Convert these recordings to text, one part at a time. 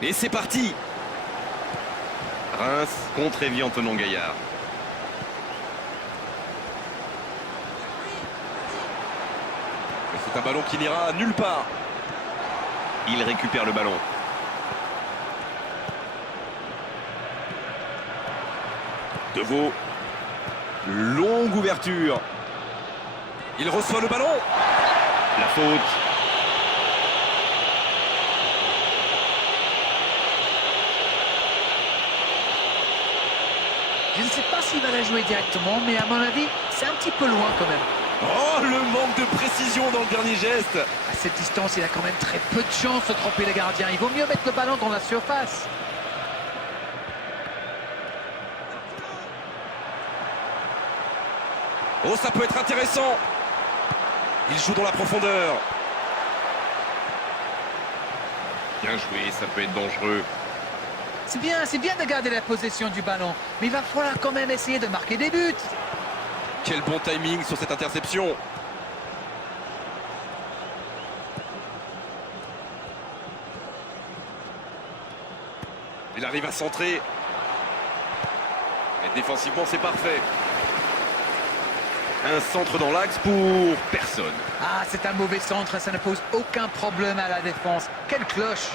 Et c'est parti. Reims contre Évian-Thonon-Gaillard. C'est un ballon qui n'ira nulle part. Il récupère le ballon. Deveau. Longue ouverture. Il reçoit le ballon. La faute. Je ne sais pas s'il va la jouer directement, mais à mon avis, c'est un petit peu loin quand même. Oh, le manque de précision dans le dernier geste. À cette distance, il a quand même très peu de chance de tromper le gardien. Il vaut mieux mettre le ballon dans la surface. Oh, ça peut être intéressant. Il joue dans la profondeur. Bien joué, ça peut être dangereux. C'est bien de garder la possession du ballon, mais il va falloir quand même essayer de marquer des buts. Quel bon timing sur cette interception. Il arrive à centrer. Et défensivement, c'est parfait. Un centre dans l'axe pour personne. Ah, c'est un mauvais centre, ça ne pose aucun problème à la défense. Quelle cloche!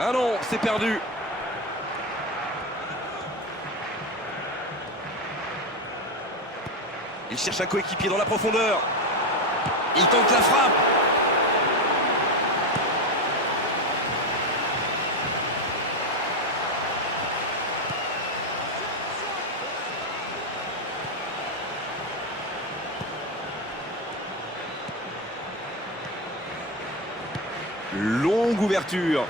Ah non, c'est perdu. Il cherche un coéquipier dans la profondeur. Il tente la frappe. Longue ouverture.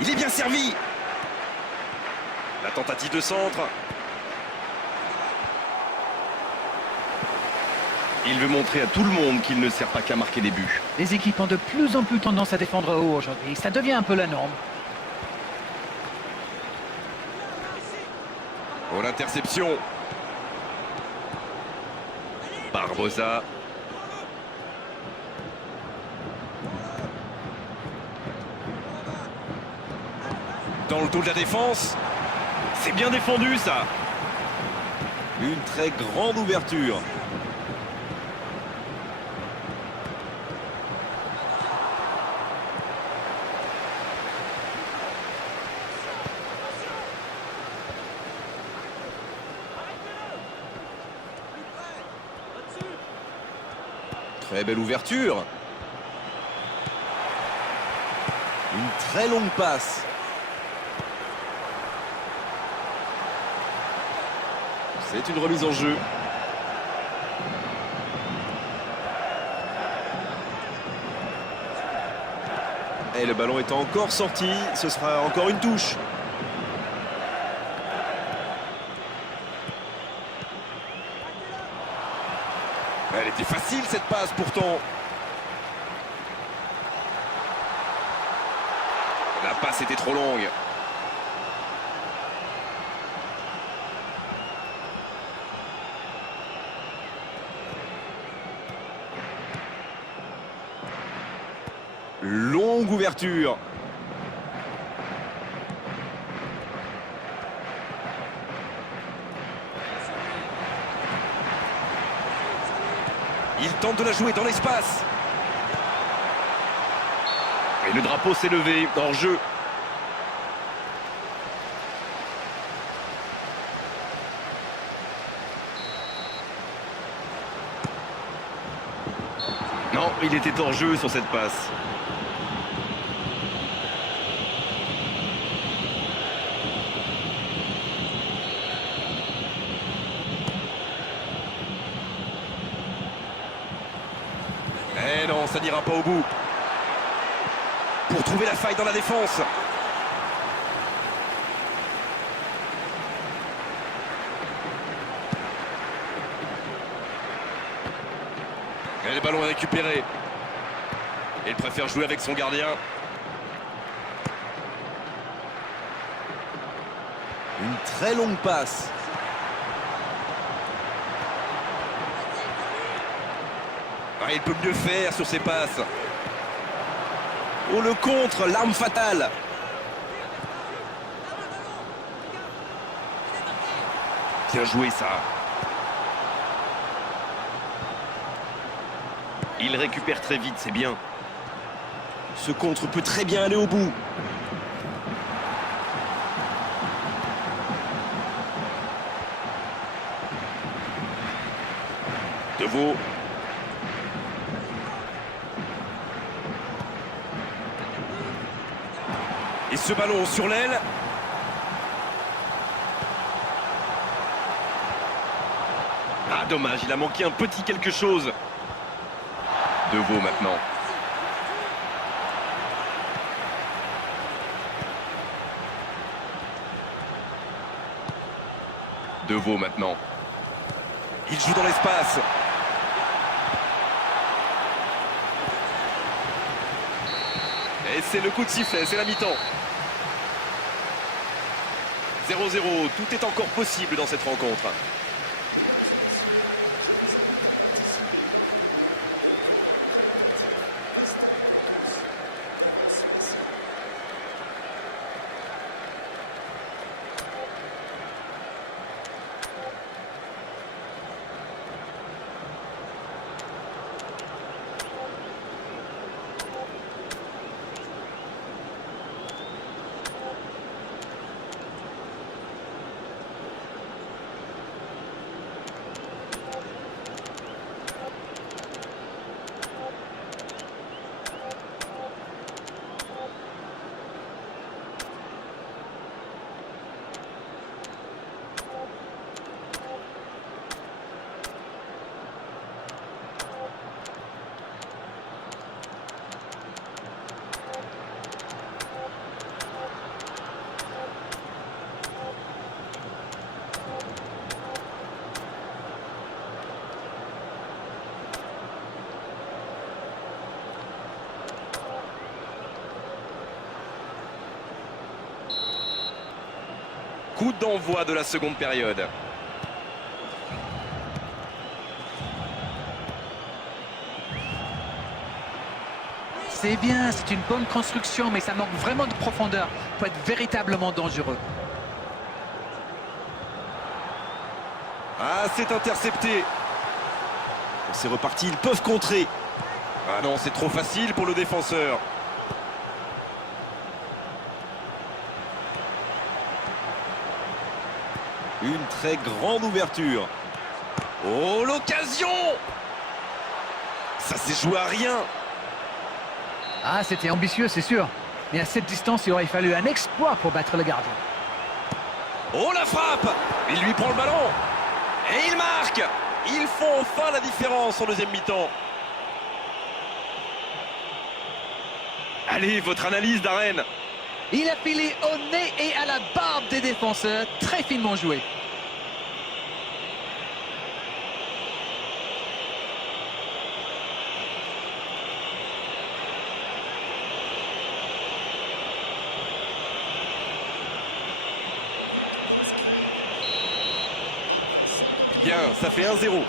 Il est bien servi. La tentative de centre. Il veut montrer à tout le monde qu'il ne sert pas qu'à marquer des buts. Les équipes ont de plus en plus tendance à défendre haut aujourd'hui. Ça devient un peu la norme. Oh, l'interception. Barbosa. Dans le dos de la défense. C'est bien défendu, ça. Une très grande ouverture. Très belle ouverture. Une très longue passe. C'est une remise en jeu. Et le ballon est encore sorti. Ce sera encore une touche. Elle était facile cette passe pourtant. La passe était trop longue. Longue ouverture. Il tente de la jouer dans l'espace. Et le drapeau s'est levé, hors jeu. Non, il était hors jeu sur cette passe. Eh non, ça n'ira pas au bout. Pour trouver la faille dans la défense. Et le ballon est récupéré. Et il préfère jouer avec son gardien. Une très longue passe. Ah, il peut mieux faire sur ses passes. Oh, le contre, l'arme fatale. Bien joué ça. Il récupère très vite, c'est bien. Ce contre peut très bien aller au bout. De Vaux. Et ce ballon sur l'aile. Ah, dommage, il a manqué un petit quelque chose. De Vaux maintenant. De Vaux maintenant. Il joue dans l'espace. Et c'est le coup de sifflet, c'est la mi-temps. 0-0, tout est encore possible dans cette rencontre. Coup d'envoi de la seconde période. C'est bien, c'est une bonne construction, mais ça manque vraiment de profondeur pour être véritablement dangereux. Ah, c'est intercepté. C'est reparti, ils peuvent contrer. Ah non, c'est trop facile pour le défenseur. Une très grande ouverture. Oh, l'occasion! Ça s'est joué à rien. Ah, c'était ambitieux, c'est sûr. Mais à cette distance, il aurait fallu un exploit pour battre le gardien. Oh, la frappe! Il lui prend le ballon. Et il marque! Ils font enfin la différence en deuxième mi-temps. Allez, votre analyse, Darren. Il a filé au nez et à la barbe des défenseurs. Très finement joué. Bien, ça fait 1-0.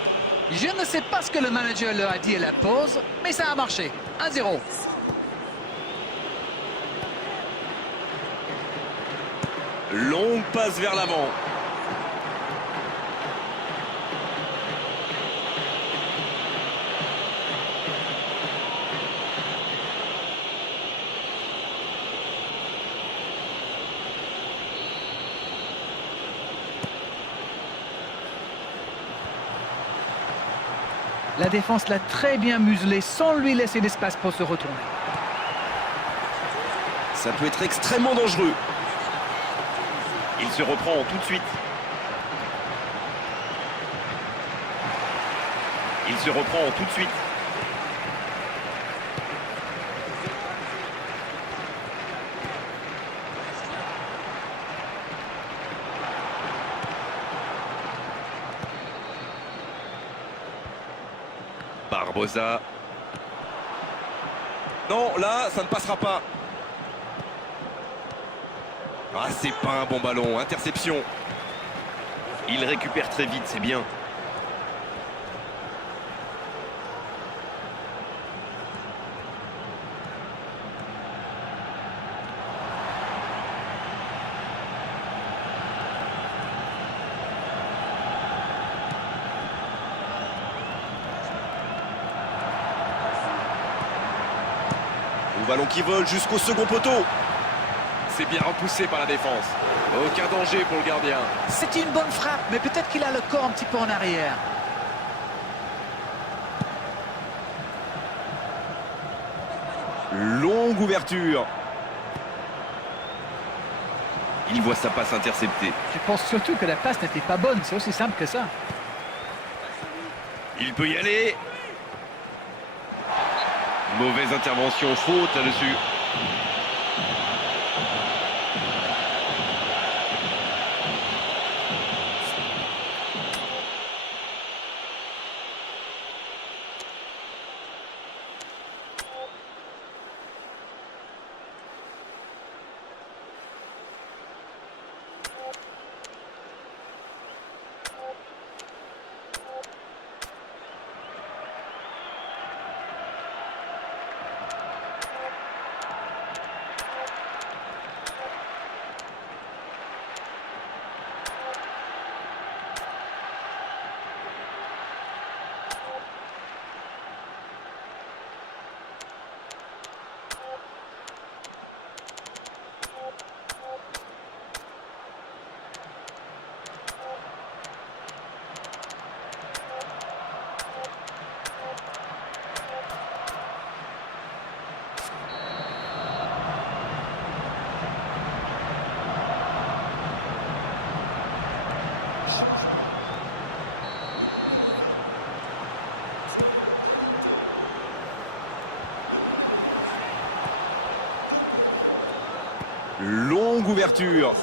Je ne sais pas ce que le manager leur a dit à la pause, mais ça a marché. 1-0. Longue passe vers l'avant. La défense l'a très bien muselé sans lui laisser d'espace pour se retourner. Ça peut être extrêmement dangereux. Il se reprend tout de suite. Il se reprend tout de suite. Barbosa. Non, là, ça ne passera pas. Ah, c'est pas un bon ballon. Interception. Il récupère très vite, c'est bien. Le ballon qui vole jusqu'au second poteau. C'est bien repoussé par la défense. Aucun danger pour le gardien. C'est une bonne frappe, mais peut-être qu'il a le corps un petit peu en arrière. Longue ouverture. Il voit sa passe interceptée. Je pense surtout que la passe n'était pas bonne, c'est aussi simple que ça. Il peut y aller. Mauvaise intervention, faute là-dessus. Longue ouverture.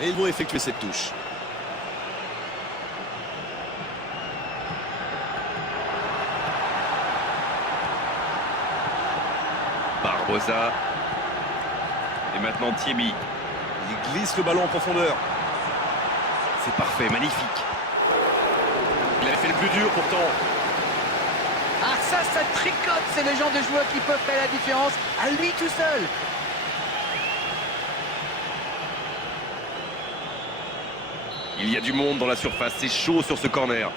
Et ils vont effectuer cette touche. Barbosa. Et maintenant Thierry. Il glisse le ballon en profondeur. C'est parfait, magnifique. Il avait fait le plus dur pourtant. Ah ça tricote, c'est le genre de joueur qui peut faire la différence à lui tout seul. Il y a du monde dans la surface, c'est chaud sur ce corner.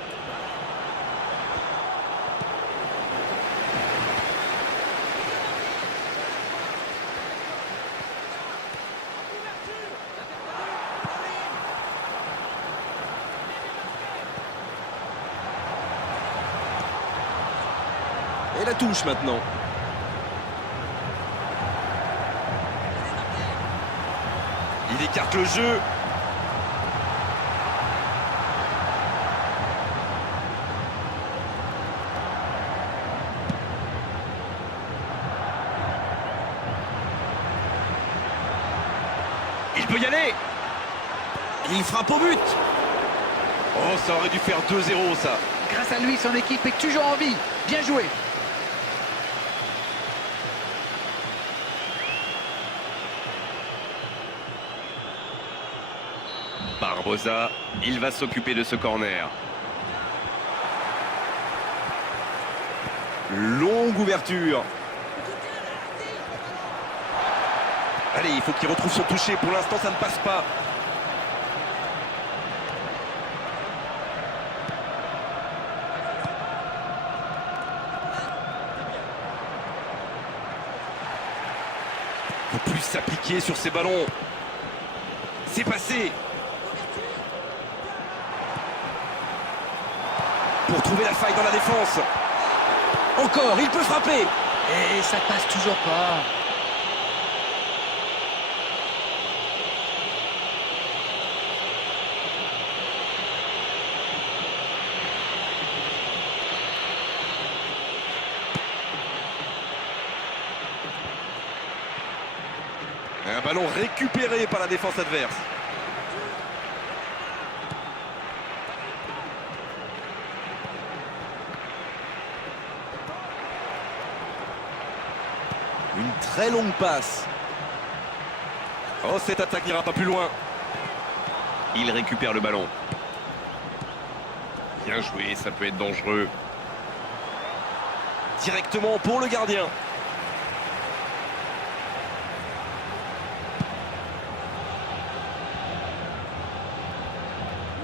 Et la touche maintenant. Il écarte le jeu. Il peut y aller. Il frappe au but. Oh, ça aurait dû faire 2-0 ça. Grâce à lui, son équipe est toujours en vie. Bien joué. Barbosa, il va s'occuper de ce corner. Longue ouverture. Allez, il faut qu'il retrouve son toucher. Pour l'instant, ça ne passe pas. Il faut plus s'appliquer sur ces ballons. C'est passé. Pour trouver la faille dans la défense. Encore, il peut frapper. Et ça passe toujours pas. Un ballon récupéré par la défense adverse. Une très longue passe. Oh, cette attaque n'ira pas plus loin. Il récupère le ballon. Bien joué, ça peut être dangereux. Directement pour le gardien.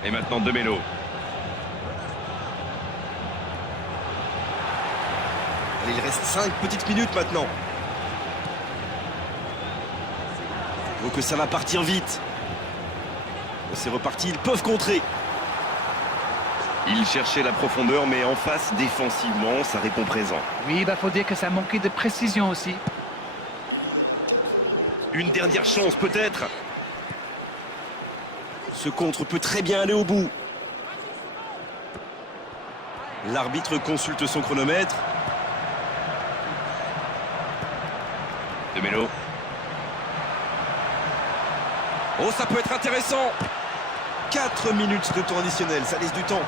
Et maintenant De Melo. Allez, il reste 5 petites minutes maintenant. Donc ça va partir vite. C'est reparti, ils peuvent contrer. Il cherchait la profondeur, mais en face, défensivement, ça répond présent. Oui, il faut dire que ça manquait de précision aussi. Une dernière chance peut-être. Ce contre peut très bien aller au bout. L'arbitre consulte son chronomètre. De Melo. Oh, ça peut être intéressant. 4 minutes de temps additionnel, ça laisse du temps.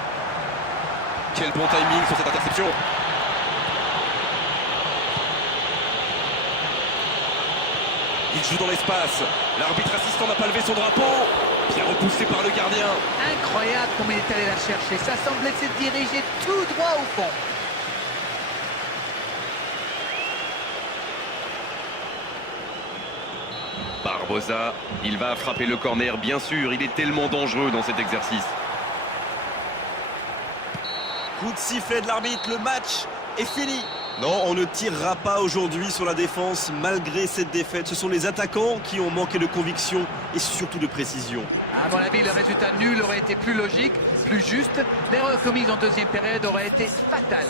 Quel bon timing sur cette interception. Il joue dans l'espace. L'arbitre assistant n'a pas levé son drapeau. Bien repoussé par le gardien. Incroyable comme il est allé la chercher. Ça semblait se diriger tout droit au fond. Barbosa, il va frapper le corner, bien sûr. Il est tellement dangereux dans cet exercice. Coup de sifflet de l'arbitre, le match est fini. Non, on ne tirera pas aujourd'hui sur la défense malgré cette défaite. Ce sont les attaquants qui ont manqué de conviction et surtout de précision. À mon avis, le résultat nul aurait été plus logique, plus juste. L'erreur commise en deuxième période aurait été fatale.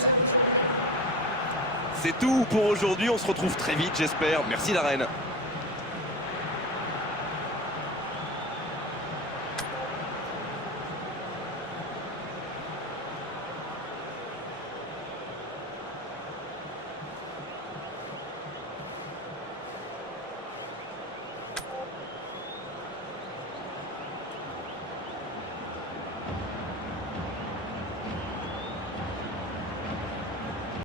C'est tout pour aujourd'hui. On se retrouve très vite, j'espère. Merci la reine.